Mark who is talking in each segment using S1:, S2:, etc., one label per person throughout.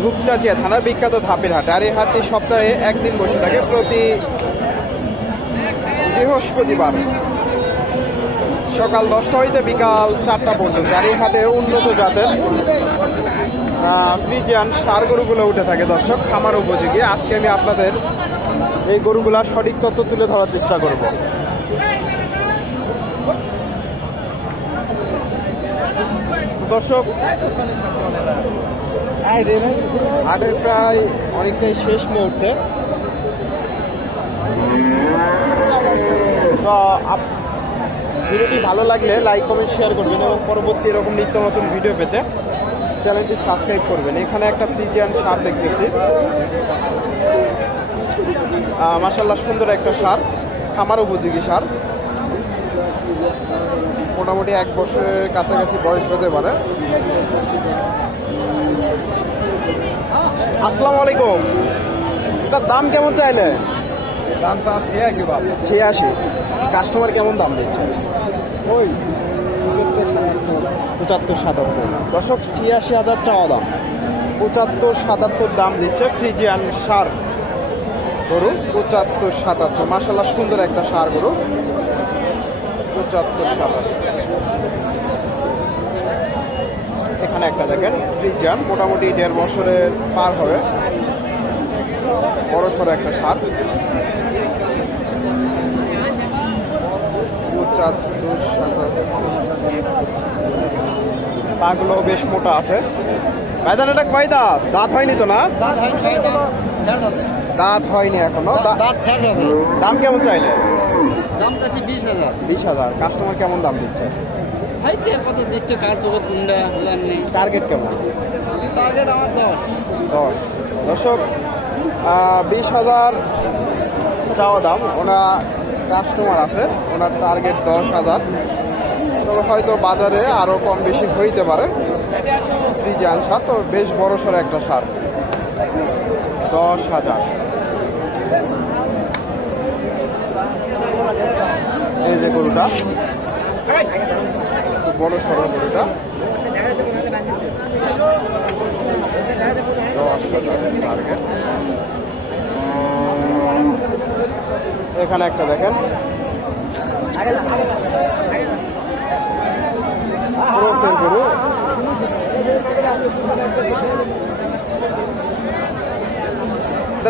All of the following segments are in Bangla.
S1: ধূপচাচিয়া থানার বিখ্যাত ধাপের হাট। আর এই হাটটি সপ্তাহে একদিন বসে থাকে প্রতি বৃহস্পতিবার। সকাল দশটা হইতে বিকাল চারটা পর্যন্ত। আর এই হাটে উন্নত জাতের ফ্রিজিয়ান সার গরুগুলো উঠে থাকে। দর্শক, খামার উপযোগী। আজকে আমি আপনাদের এই গরুগুলার সঠিক তথ্য তুলে ধরার চেষ্টা করব। দর্শক হাটের প্রায় অনেকটাই শেষ মুহূর্তে। ভিডিওটি ভালো লাগলে লাইক, কমেন্ট শেয়ার করবেন এবং পরবর্তী এরকম নিত্য নতুন ভিডিও পেতে চ্যানেলটি সাবস্ক্রাইব করবেন। এখানে একটা ফ্রিজিয়ান সার দেখতেছি। মাসাল্লাহ সুন্দর একটা সার, খামার উপযোগী সার। মোটামুটি এক বছরের কাছাকাছি বয়স হতে পারে। আসসালামু আলাইকুম। এটার দাম কেমন চাইলে?
S2: দাম কি বাপ
S1: ছিয়াশি। কাস্টমার কেমন দাম দিচ্ছে?
S2: ওই পঁচাত্তর সাতাত্তর।
S1: দশক ছিয়াশি হাজার চাওয়া দাম। পঁচাত্তর সাতাত্তর দাম দিচ্ছে ফ্রিজিয়ান সার। গরু পঁচাত্তর সাতাত্তর। মাসাল্লাহ সুন্দর একটা সার গরু। পঁচাত্তর সাতাত্তর এখানে একটা দেখেন ফ্রিজিয়ান মোটামুটি দেড় বছরের পার হবে। বড় সড়ো একটা সার পঁচাত্তর সাতাত্তর পাগুলো বেশ মোটা আছে। ভাইদান এটা কয় দাঁত? দাঁত হয়নি তো না?
S2: দাঁত হয়নি দাঁত
S1: হয়নি। এখনও।
S2: দাঁত
S1: দাম কেমন চাইলে?
S2: দাম চাচ্ছি বিশ হাজার।
S1: বিশ হাজার। কাস্টমার কেমন দাম দিচ্ছে?
S2: ভাই কে কত দিচ্ছে কাজ জগৎ কুন্ডা জানি
S1: টার্গেট কেমন?
S2: টার্গেট আমার দশ।
S1: দশ। দর্শক বিশ হাজার চাওয়া দাম। ওনার কাস্টমার আছে। ওনার টার্গেট দশ হাজার। তবে হয়তো বাজারে আরও কম বেশি হইতে পারে। ফ্রিজিয়ান সার তো বেশ বড় সড়ো একটা সার। দশ হাজার। এই যে গরুটা। বড় সড়ো গরুটা। দশ টার্গেট এখানে একটা দেখেন। ক্রসের গরু।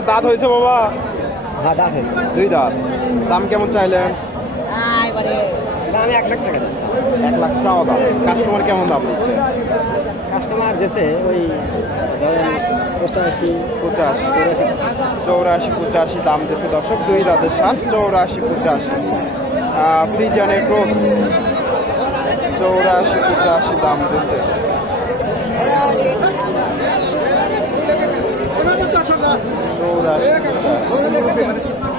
S1: দাঁত হয়েছে বাবা?
S2: হ্যাঁ দাঁত হয়েছে।
S1: দুই দাঁত। দাম কেমন চাইলেন?
S2: দাম এক লাখ টাকা
S1: এক লাখ চাওয়া দাম। কাস্টমার কেমন দাম দিচ্ছে?
S2: কাস্টমার গেছে ওই পঁচাশি
S1: পঁচাশি।
S2: চৌরাশি
S1: চৌরাশি পঁচাশি দাম দিচ্ছে দর্শক। দুই দাঁতের সাত চৌরাশি পঁচাশি। ফ্রিজানের ক্রোধ চৌরাশি পঁচাশি দাম দিচ্ছে চৌরাশি পঁচাশি।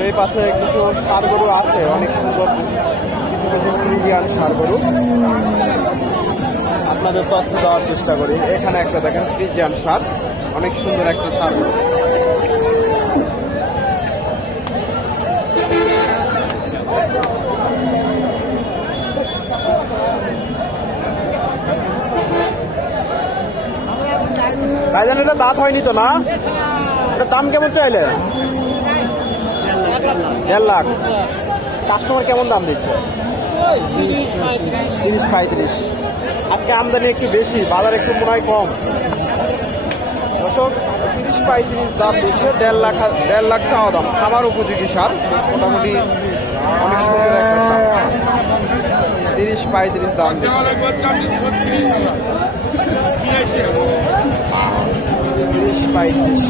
S1: এই পাশে কিছু সার গরু আছে, অনেক সুন্দর কিছু কিছু ফ্রিজিয়ান সার গরু আপনাদের তথ্য দেওয়ার চেষ্টা করি। এখানে একটা দেখেন ফ্রিজিয়ান সার, অনেক সুন্দর একটা সার গরু ভাইজান, এটা দাঁত হয়নি তো না? এটা দাম কেমন চাইলে? দেড় লাখ। কাস্টমার কেমন দাম দিচ্ছে? তিরিশ পঁয়ত্রিশ। আজকে আমদানি একটু বেশি, বাজার একটু মনে হয় কম। দর্শক পঁয়ত্রিশ দাম দিচ্ছে, দেড় লাখ দেড় লাখ চাওয়া দাম। খামার উপযোগী সার, মোটামুটি অনেক সুন্দর একটা সার। তিরিশ পঁয়ত্রিশ দাম দিচ্ছে। তিরিশ পঁয়ত্রিশ।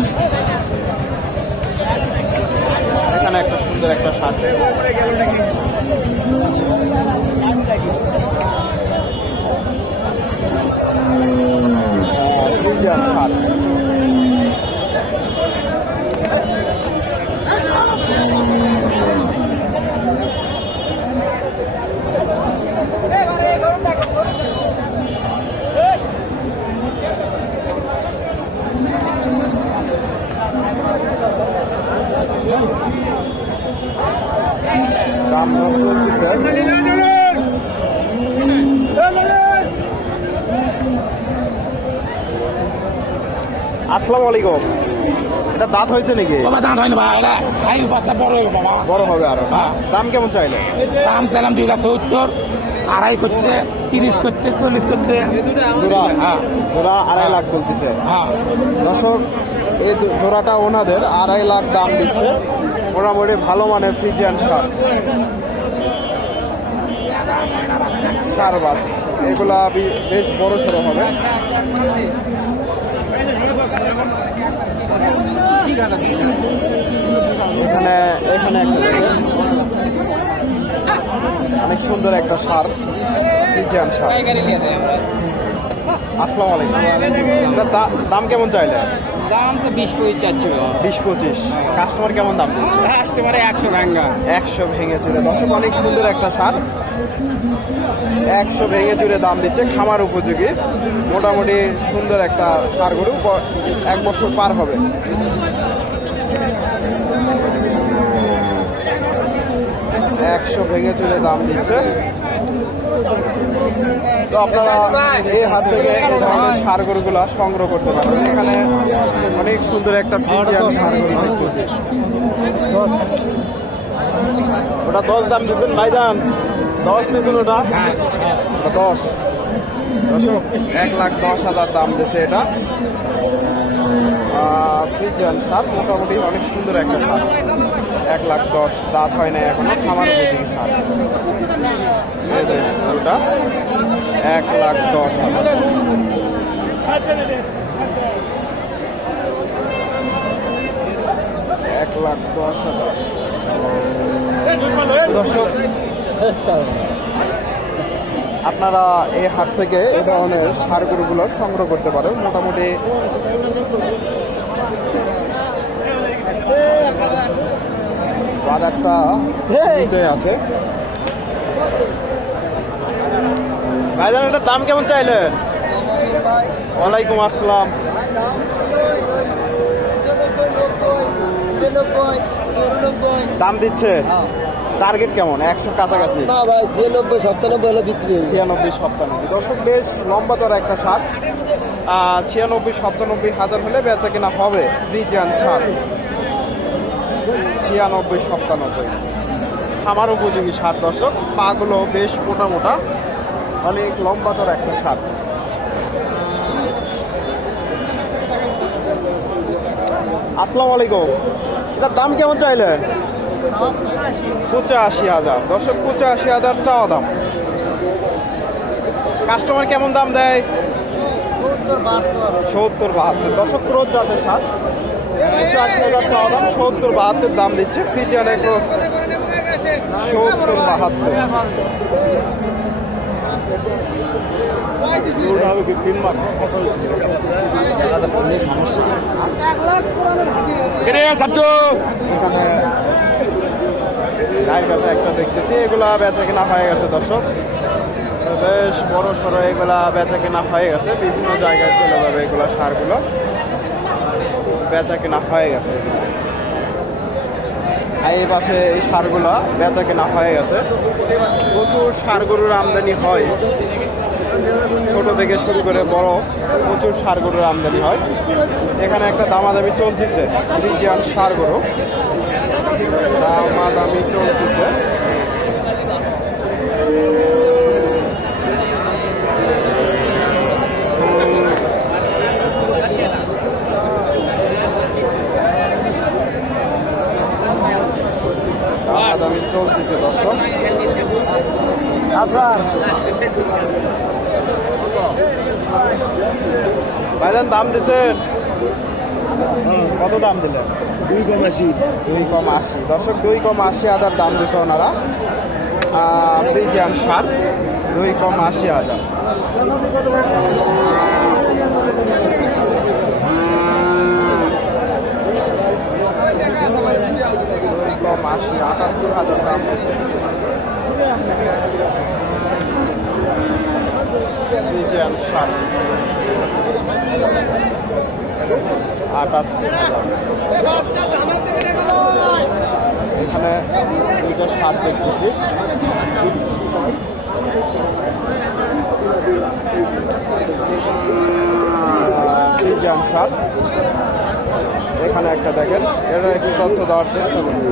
S1: এখানে একটা সুন্দর একটা সার ফ্রিজিয়ান দাম দর চলতেছে আসসালামু আলাইকুম এটা দাঁত হয়েছে নাকি?
S3: বাবা দাম হয় না ভাই এটা বাচ্চা বড় হবে বাবা।
S1: বড় হবে আরও।
S3: হ্যাঁ।
S1: দাম কেমন চাইলে?
S3: দাম চাইলাম দুই লাখ সত্তর আড়াই করছে তিরিশ করছে চল্লিশ করছে।
S1: জোড়া
S3: হ্যাঁ
S1: জোড়া আড়াই লাখ বলতেছে।
S3: হ্যাঁ।
S1: দর্শক এই জোড়াটা ওনাদের আড়াই লাখ দাম দিচ্ছে। মোটামুটি ভালো মানের ফ্রিজিয়ান সার। সার বাদ। এগুলা বেশ বড় সড়ো হবে। এখানে এখানে একটা অনেক সুন্দর একটা সার, ফ্রিজিয়ান সার। আসসালামু আলাইকুম। দা- দাম কেমন চাইলে?
S2: দাম তো বিশ পঁচিশ চাচ্ছি
S1: বিশ পঁচিশ। কাস্টমার কেমন দাম দিচ্ছে?
S2: কাস্টমারে একশো ভাঙ্গা
S1: একশো ভেঙে চুরে। দর্শক অনেক সুন্দর একটা সার একশো ভেঙে চুরে দাম দিচ্ছে খামার উপযোগী। মোটামুটি সুন্দর একটা সার গরু। এক বছর পার হবে। একশো ভেঙে চুরে দাম দিচ্ছে। তো আপনারা এই হাত থেকে ধরনের সংগ্রহ করতে পারবেন এখানে অনেক সুন্দর একটা ফিজিয়ান সার গরু দেখতেছি। ওটা দশ দাম দিচ্ছেন ভাইজান। দশ দিচ্ছেন ওটা? দশ। দশক এক লাখ দশ হাজার দাম দিচ্ছে এটা। ফ্রিজান সার, মোটামুটি অনেক সুন্দর একটা সার। এক লাখ দশ দাঁত হয় না এখনও, খামার এই যে ওটা এক লাখ দশ এক লাখ দশ হাজার। দর্শক, আপনারা এই হাট থেকে এই ধরনের সার গরুগুলো সংগ্রহ করতে পারেন। মোটামুটি বাজারটা আছে। ভাইজান এটার দাম কেমন চাইলেন ওয়ালাইকুম আসসালাম। দাম দিচ্ছে। টার্গেট কেমন? একশো কাছাকাছি।
S4: না ভাই ছিয়ানব্বই সপ্তানব্বই হলে বিক্রি
S1: ছিয়ানব্বই সপ্তানব্বই দর্শক বেশ লম্বা চড়া একটা সার ছিয়ানব্বই সাতানব্বই হাজার হলে বেচা কেনা হবে। ফ্রিজিয়ান সার ছিয়ানব্বই সপ্তানব্বই আমার উপযোগী সার দর্শক। পাগুলো বেশ মোটা মোটা অনেক লম্বা চড়া একটা সার আসসালামু আলাইকুম। এটার দাম কেমন চাইলেন? পঁচাশি হাজার। দর্শক পঁচাশি হাজার চাওয়া দাম। কাস্টমার কেমন দাম দেয়? সত্তর বাহাত্তর। দর্শক ক্রোধ জাতের সাত পঁচাশি হাজার চাওয়া দাম সত্তর বাহাত্তর দাম দিচ্ছে। ফ্রিজিয়ানের সত্তর বাহাত্তর। একটা দেখতেছি এগুলা বেচা কেনা হয়ে গেছে দর্শক। বেশ বড় সড়ো এগুলা বেচা কেনা হয়ে গেছে বিভিন্ন জায়গায় চলে যাবে এগুলা সারগুলো। বেচা কেনা হয়ে গেছে। এই পাশে এই সারগুলা বেচা কেনা হয়ে গেছে। প্রচুর সার গরুর আমদানি হয়। ছোট থেকে শুরু করে বড় প্রচুর সার গরুর আমদানি হয়। এখানে একটা দামাদামি চলতেছে রিজিয়ান গরু দামাদামি চলতেছে দর্শক আপনার ভাইজান দাম দিচ্ছেন কত দাম দিলেন?
S4: দুই কম আশি।
S1: দুই কম আশি। দর্শক দুই কম আশি হাজার দাম দিচ্ছে ওনারা। ফ্রিজিয়ান সার দুই কম আশি হাজার। দুই কম আশি আটাত্তর হাজার দাম দিচ্ছে ফ্রিজিয়ান সার আটাত্তর হাজার এখানে দুটো সার দেখতেছি ফ্রিজিয়ান সার এখানে একটা দেখেন এটা একটু তথ্য দেওয়ার চেষ্টা করুন।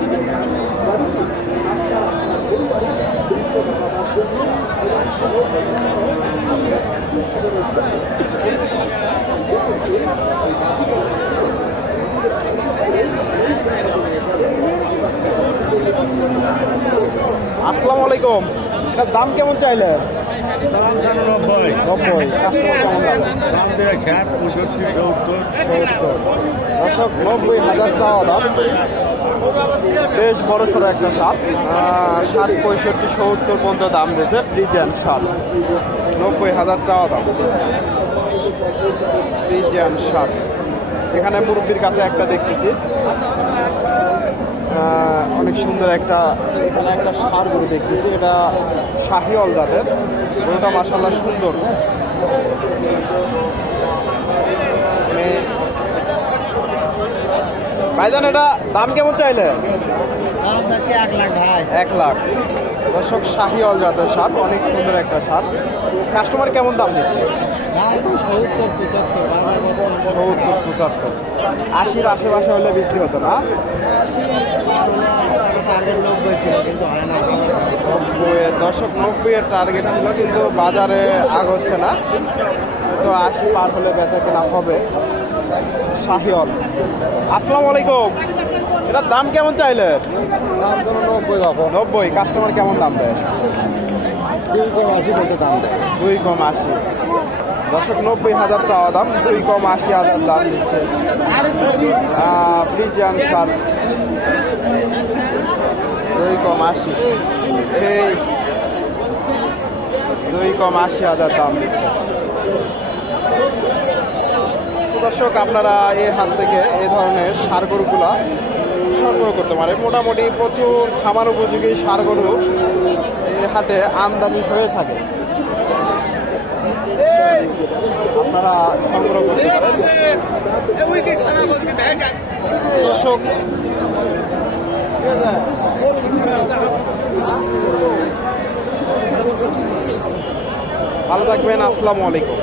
S1: আসসালামু আলাইকুম। এটার দাম কেমন
S4: নব্বই
S1: হাজার চাওয়া বেশ বড় সড়ো একটা সাপ। ষাট পঁয়ষট্টি, সত্তর পর্যন্ত দাম দিয়েছে ফ্রিজিয়ান সাপ নব্বই হাজার চাওয়া দাম। ফ্রিজিয়ান সাপ এখানে মুরব্বির কাছে একটা দেখতেছি। অনেক সুন্দর একটা, এখানে একটা সার গরু দেখতেছি। এটা শাহিওল জাতের। গরুটা মাসাল্লাহ সুন্দর। ভাইজান এটা দাম কেমন চাইলে?
S4: দাম চাইছে এক লাখ ভাই।
S1: এক লাখ। দর্শক শাহিওল জাতের সাপ অনেক সুন্দর একটা সাপ কাস্টমার কেমন দাম দিচ্ছে?
S4: সত্তর পঁচাত্তর বাজার বর্তমান
S1: সত্তর পঁচাত্তর। আশির আশেপাশে হলে বিক্রি হতো না?
S4: আশি টার্গেট নব্বই ছিল কিন্তু হয় না
S1: নব্বই দশক নব্বই এর টার্গেট ছিল কিন্তু বাজারে আগচ্ছে না। তো আশি পার হলে বেচা কেনা হবে শাহিওল আসসালামু আলাইকুম। এটার দাম কেমন চাইলে?
S4: দাম তো নব্বই বাবু
S1: নব্বই কাস্টমার কেমন দাম দেয়?
S4: দুই কম আশি বলতে দাম দেয়।
S1: দুই কম আশি। দশক নব্বই হাজার চাওয়া দাম, দুই কম আশি হাজার দাম দিচ্ছে। ফ্রিজিয়ান সার দুই কম আশি। এই, দুই কম আশি হাজার দাম দিচ্ছে। দর্শক, আপনারা এই হাত থেকে এই ধরনের সার গরুগুলা সংগ্রহ করতে পারে মোটামুটি প্রচুর খামার উপযোগী সার গরু এই হাটে আমদানি হয়ে থাকে। আপনারা সংগ্রহ করতে পারেন। দর্শক ভালো থাকবেন আসসালামু আলাইকুম।